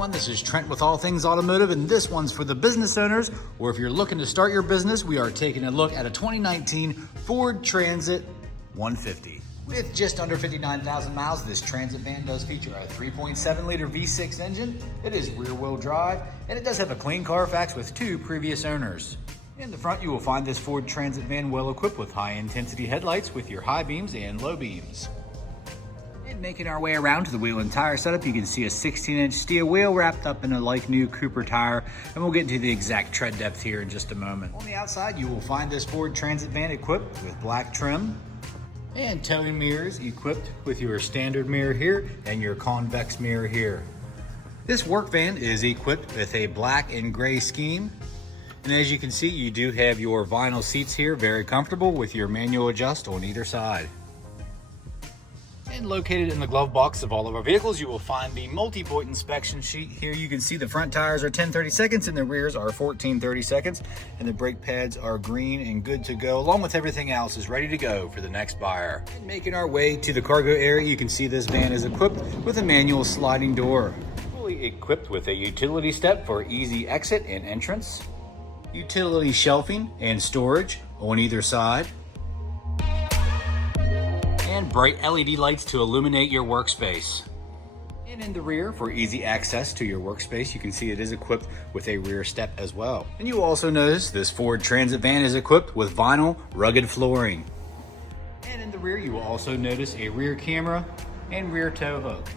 everyone, this is Trent with All Things Automotive, and this one's for the business owners, or if you're looking to start your business, we are taking a look at a 2019 Ford Transit 150. With just under 59,000 miles, this Transit van does feature a 3.7 liter V6 engine. It is rear wheel drive, and it does have a Clean CarFax with 2 previous owners. In the front, you will find this Ford Transit van well equipped with high intensity headlights with your high beams and low beams. And making our way around to the wheel and tire setup, you can see a 16-inch steel wheel wrapped up in a like new Cooper tire, and we'll get into the exact tread depth here in just a moment. On the outside, you will find this Ford Transit van equipped with black trim and towing mirrors equipped with your standard mirror here and your convex mirror here. This work van is equipped with a black and gray scheme, and as you can see, you do have your vinyl seats here, very comfortable with your manual adjust on either side. And located in the glove box of all of our vehicles, you will find the multi-point inspection sheet. Here you can see the front tires are 10/32 and the rears are 14/32, and the brake pads are green and good to go, along with everything else is ready to go for the next buyer. And making our way to the cargo area, you can see this van is equipped with a manual sliding door. Fully equipped with a utility step for easy exit and entrance, utility shelving and storage on either side, and bright LED lights to illuminate your workspace. And in the rear, for easy access to your workspace, you can see it is equipped with a rear step as well. And you will also notice this Ford Transit van is equipped with vinyl rugged flooring. And in the rear, you will also notice a rear camera and rear tow hook.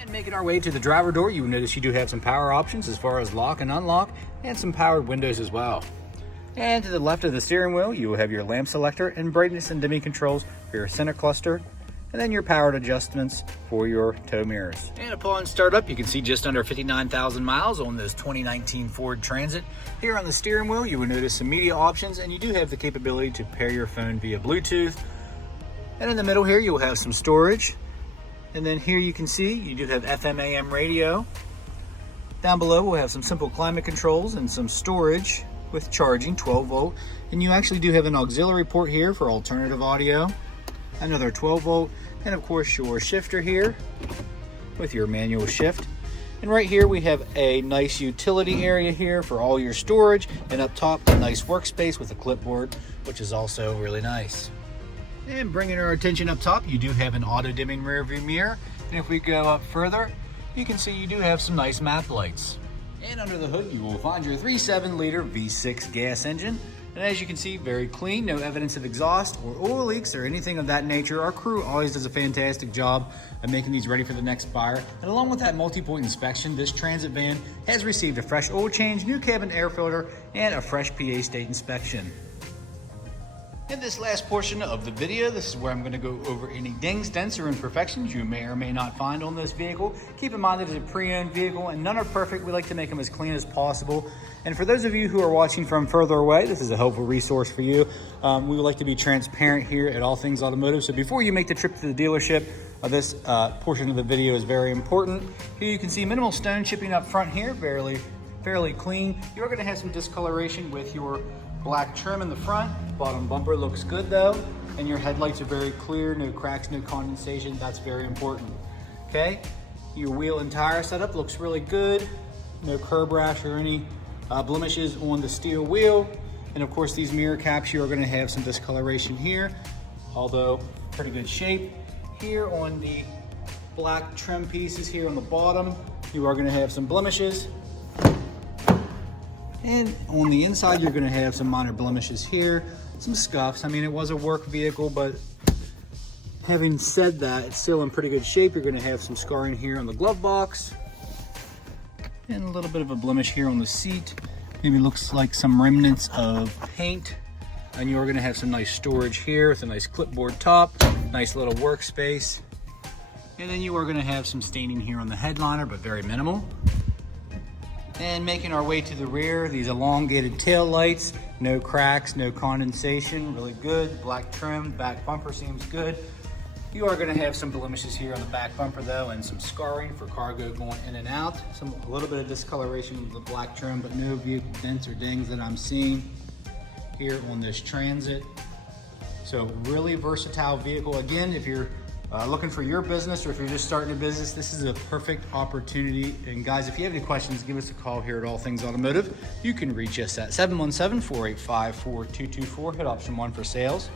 And making our way to the driver door, you will notice you do have some power options as far as lock and unlock, and some powered windows as well. And to the left of the steering wheel, you will have your lamp selector and brightness and dimming controls for your center cluster, and then your powered adjustments for your tow mirrors. And upon startup, you can see just under 59,000 miles on this 2019 Ford Transit. Here on the steering wheel, you will notice some media options, and you do have the capability to pair your phone via Bluetooth. And in the middle here, you will have some storage. And then here you can see you do have FM AM radio. Down below, we'll have some simple climate controls and some storage with charging, 12 volt, and you actually do have an auxiliary port here for alternative audio, another 12 volt, and of course your shifter here with your manual shift. And right here we have a nice utility area here for all your storage, and up top a nice workspace with a clipboard, which is also really nice. And bringing our attention up top, you do have an auto dimming rear view mirror, and if we go up further, you can see you do have some nice map lights. And under the hood, you will find your 3.7 liter V6 gas engine. And as you can see, very clean, no evidence of exhaust or oil leaks or anything of that nature. Our crew always does a fantastic job of making these ready for the next buyer. And along with that multi-point inspection, this Transit van has received a fresh oil change, new cabin air filter, and a fresh PA state inspection. In this last portion of the video, this is where I'm going to go over any dings, dents, or imperfections you may or may not find on this vehicle. Keep in mind that it's a pre-owned vehicle and none are perfect. We like to make them as clean as possible. And for those of you who are watching from further away, this is a helpful resource for you. We would like to be transparent here at All Things Automotive. So before you make the trip to the dealership, this portion of the video is very important. Here you can see minimal stone chipping up front here, fairly clean. You're going to have some discoloration with your black trim in the front. Bottom bumper looks good though, and your headlights are very clear, no cracks, no condensation. That's very important. Okay, your wheel and tire setup looks really good. No curb rash or any blemishes on the steel wheel. And of course, these mirror caps, you are going to have some discoloration here, although pretty good shape. Here on the black trim pieces here on the bottom, you are going to have some blemishes. And on the inside, you're going to have some minor blemishes here, some scuffs. I mean, it was a work vehicle, but having said that, it's still in pretty good shape. You're going to have some scarring here on the glove box, and a little bit of a blemish here on the seat. Maybe looks like some remnants of paint. And you're going to have some nice storage here with a nice clipboard top, nice little workspace. And then you are going to have some staining here on the headliner, but very minimal. And making our way to the rear, these elongated tail lights, no cracks, no condensation, really good. Black trim, back bumper seems good. You are going to have some blemishes here on the back bumper though, and some scarring for cargo going in and out. A little bit of discoloration with the black trim, but no vehicle dents or dings that I'm seeing here on this Transit. So really versatile vehicle. Again, if you're looking for your business, or if you're just starting a business, this is a perfect opportunity. And guys, if you have any questions, give us a call here at All Things Automotive. You can reach us at 717-485-4224, hit option 1 for sales,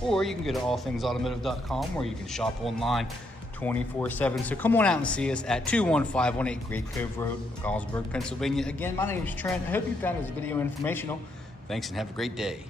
or you can go to allthingsautomotive.com where you can shop online 24/7. So come on out and see us at 21518 Great Cove Road, Gallsburg, Pennsylvania. Again, my name is Trent. I hope you found this video informational. Thanks and have a great day.